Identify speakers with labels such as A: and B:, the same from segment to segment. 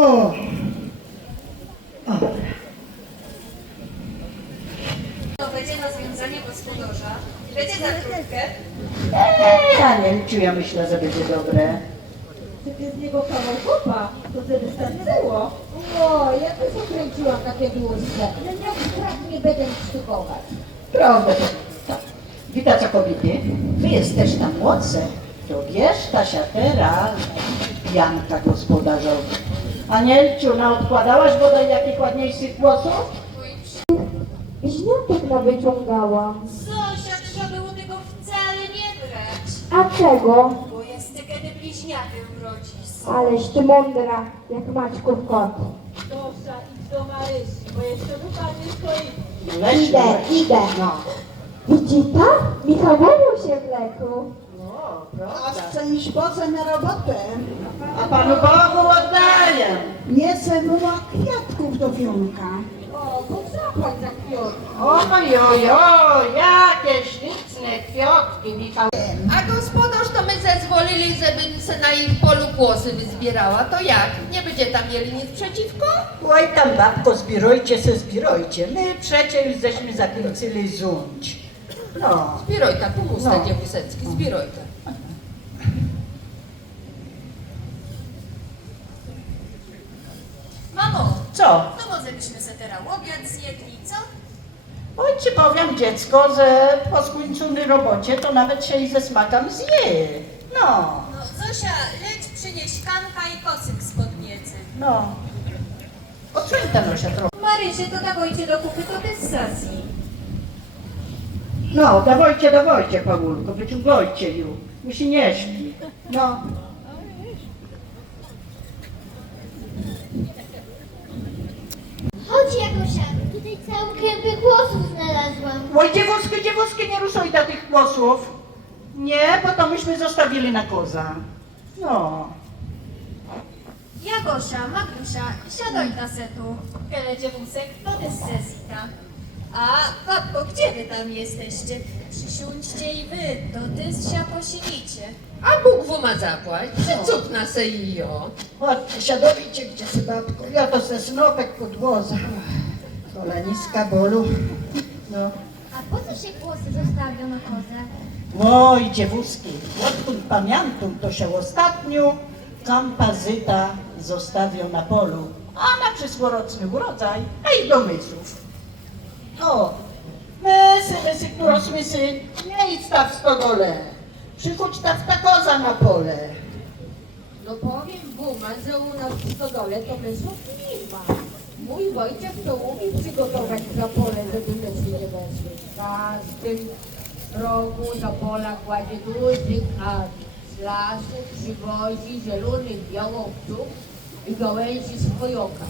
A: O! O,
B: To będzie rozwiązanie gospodarza. Będzie za krótkę.
A: Eee, Anielciu, ja myślę, że będzie dobre.
C: Przecież z niego kawał kopa, to by wystarczyło. O, ja też okręciłam takie dłuższe, ale miał strach nie będę sztukować.
A: Prawda. Tak. Witajcie kobiety. Wy jesteś tam młodce. To wiesz, Tasia, teraz Janka gospodarzowi. Anielciu, naodkładałaś bodaj jakich ładniejszych głosów?
C: Bliźniatek nawyciągałam.
B: Zosia, trzeba było tego wcale nie brać.
C: A czego?
B: Bo jest ty kiedy bliźniaty urodzisz.
C: Aleś ty mądra, jak Maćków kot.
D: Dosia, idź do Marysi, bo jeszcze wypadnie stoi.
A: Leci,
C: Idę, idę.
A: No.
C: Widzi ta? Michałowu się wlekł.
E: A
A: prawda.
E: chcę iść po co na robotę.
A: A Panu Bogu oddaję.
E: Nie se była kwiatków do wiunka.
C: O, to zapłać za kwiatki.
A: Oj, oj, oj, jakie śliczne kwiatki, Michał.
F: A gospodarz to my zezwolili, żeby se na ich polu głosy wyzbierała. To jak? Nie będzie tam mieli nic przeciwko?
A: Oj tam babko, zbierajcie se, zbierajcie. My przecież już żeśmy zakręcili zunć. No.
F: Zbierojta, pomóż
A: No.
F: no. Wusecki, zbierojta.
B: Mamo,
A: Co?
B: to może byśmy se teraz obiad zjedli, co?
A: Oj ci powiem dziecko, że po skończonej robocie to nawet się i ze smakiem zje. No,
B: No Zosia, leć przynieś kanka i kocyk z podniecy.
A: no. Odsuń ta nosia trochę.
B: Marysie, to dawajcie do kupy, to bez sesji.
A: No, dawajcie, dawajcie, Pawulko, wyciągajcie ją. Mi się nie śpi. No.
G: Chodź Jagosia, tutaj całą kępę głosów
A: dziewuszki, dziewuszki, nie ruszaj do tych głosów. Nie, bo to myśmy zostawili na koza. No.
B: Jagosia, Magdusia, siadaj na setu. Kelecie wózek, to bez sesji, ta. A, babko, gdzie wy tam jesteście? Przysiądźcie i wy, to ty się posilicie.
F: A Bóg wuma zapłać, przycup na sejo.
A: Chodźcie, siadowicie, gdzie babko. Ja to ze snopek podłozę. Kolaniska bolu. No.
G: A po co się głosy zostawią na kozę?
A: Oj, dziewuszki, odkąd pamiętam, to się ostatnio kampazyta zostawią na polu, a na przyszłoroczny urodzaj, a i do mysów. O, mysy, mysy, któros mysy, nie idź ta w stodole, przychodź ta w ta koza na pole.
D: No powiem Buma, że u nas w stodole to mysłów nie ma. Mój Wojciech to umie przygotować za pole, żeby mysły nie weszły. W każdym rogu za pola kładzie duży kamień. Z lasu przywozi zielonych białowców i gałęzi z chojoka.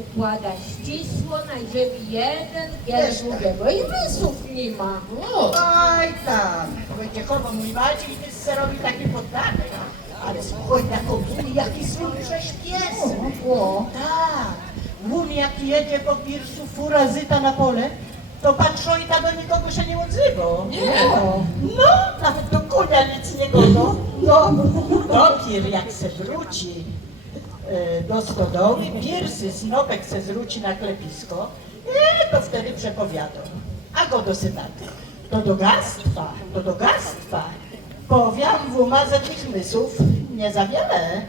D: Układa ścisło na ziemi jeden gier drugiego i mysłów nie ma.
F: O,
A: Oj tam, Wojciechowo mój Maciej jest serowi taki poddany, ale słuchaj, taką wumi, jaki słyszysz pies.
D: O,
A: Tak, wumi jak jedzie po pierwszu fura zyta na pole, to patrzojta do nikogo się nie odzywa.
F: Nie.
A: No, no, nawet do kunia nic nie godo. No, dopiero jak se wróci e, do stodoły, pierwszy snopek se zwróci na klepisko, e, to wtedy przepowiadą. A go do synaty. To do gastwa, to do gastwa. Powiam w umazę tych mysów nie za wiele.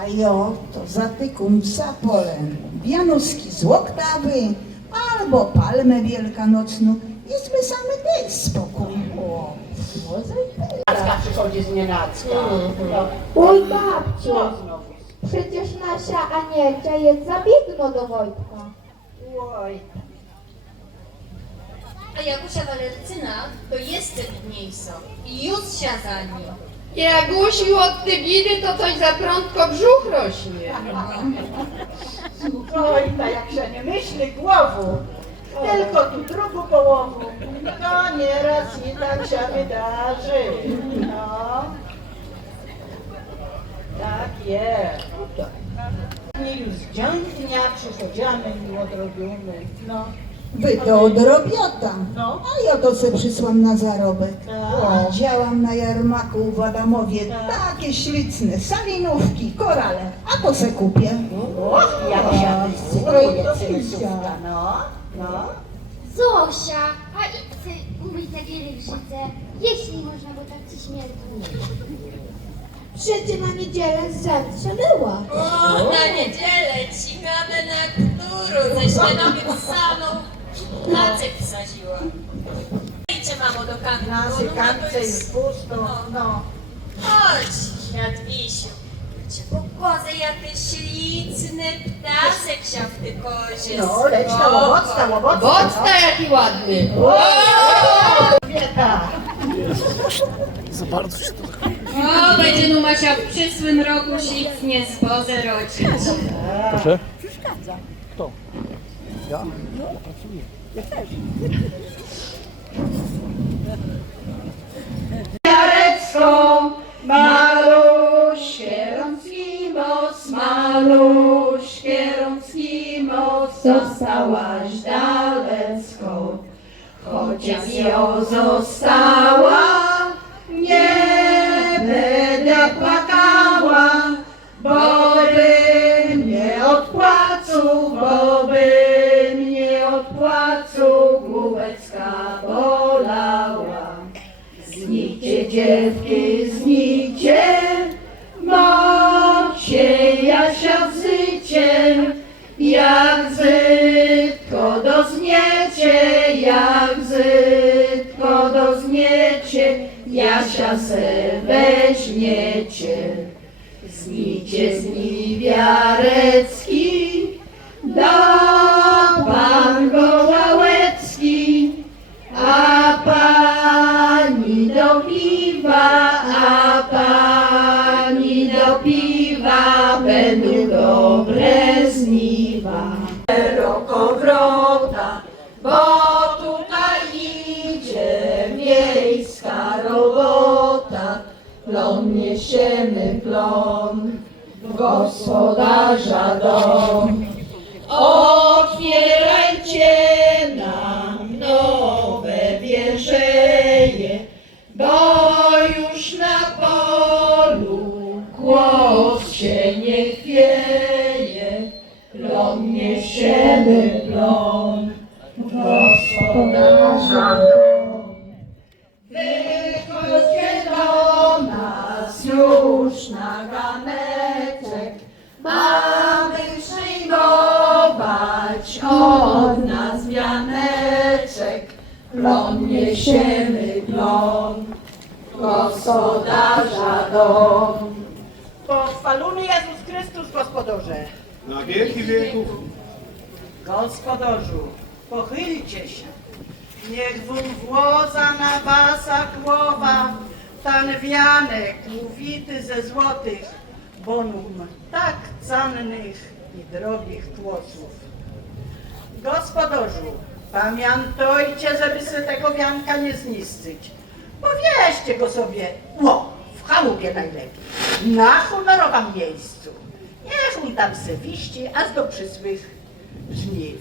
E: A jo, to zatykum za polem. Wianuski z łoktawy, albo palmę wielkanocną. Idźmy same dej spokój. O, i.
A: Matka przychodzi z nienacka. No,
C: Oj babciu,
A: znowu?
C: przecież nasza Anielcia jest za biedno do Wojtka.
A: Oj,
B: A Jagusia Walercyna to jest biedniejsza i już się za nią.
F: Jak usił od bidy, to coś za prądko brzuch rośnie.
A: oj, ta jak się nie myśli głową, tylko tu drugą połową, to nieraz i tak się wydarzy. No, tak jest. Nie już dzień dnia przychodzimy i. No,
B: Wy to od robiota.
A: No.
B: A ja to se przysłam na zarobek.
A: Tak.
B: Działam na jarmaku w Adamowie.
A: Tak.
B: Takie ślicne salinówki, korale. A to se kupię.
A: Jak się dyscyplinuje Cyrusówka, no. No.
G: Zosia, a i ty umyj te wierygrzyce, jeśli można, bo tak ci śmierdzą.
C: Przecie na niedzielę zawsze była.
H: O, na niedzielę cikamy na którą ze śniadowym samą placek wsadziła. Idźcie mamo do kanty.
A: Na
H: bo no to
A: sykance
H: jest-
A: jest pusto, no.
H: Chodź, Jadwisiu. Cię pokozę, ja ty ślicny ptasek się w ty kozie.
A: No, leć na łobocka, łobocka.
F: Bocka jaki ładny.
A: Kobieta.
H: O, będzie Numasia w przyszłym roku ślicnie z Boże rodzić.
B: Jarecko, maluś, kierącki most, maluś, kierącki most, zostałaś dalecko. Chociaż ją została, se weźmiecie. Znikcie z Niwiarecki, do pan Gołałecki, a pani do piwa, a pani do piwa, będą dobre żniwa. Rokowrota, bo niesiemy plon, gospodarza dom. Otwierajcie już na ganeczek, mamy przyjmować od nas wianeczek. Plon niesiemy plon, gospodarza dom.
A: Pochwalony Jezus Chrystus, Gospodarze.
I: Na wieki wieków.
A: Gospodarzu, pochylcie się. Niech wam włoza na wasach głowa, tan wianek uwity ze złotych, bonum tak cennych i drogich kłosów. Gospodarzu, pamiętajcie, żeby se tego wianka nie zniszczyć. Powieźcie go sobie, o, w chałupie najlepiej, na honorowym miejscu. Niech on tam se wiści, aż do przysłych żniw.